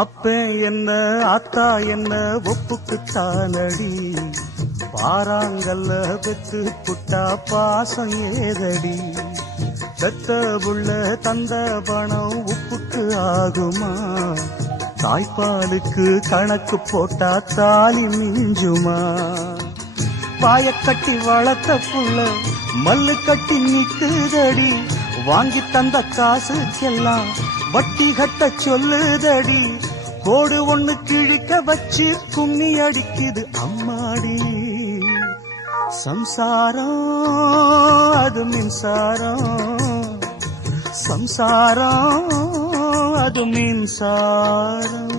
அப்ப என்ன ஆத்தா என்ன ஒப்புக்குத்தானடி, பாறாங்கல்ல பெத்து புட்டா பாசம் ஏதடி, பெத்த புள்ள தந்த பணம் உப்புக்கு ஆகுமா, தாய்ப்பாலுக்கு கணக்கு போட்டா தாலி மிஞ்சுமா, பாயக்கட்டி வளர்த்த புள்ள மல்லு கட்டி நிக்குதடி, வாங்கி தந்த காசுக்கெல்லாம் வட்டி கட்ட சொல்லுதடி, கோடு ஒண்ணு கிழிக்க வச்சு கும்மி அடிக்குது அம்மாடி, சம்சாரம் அது மின்சாரம், சம்சாரம் அது மின்சாரம்.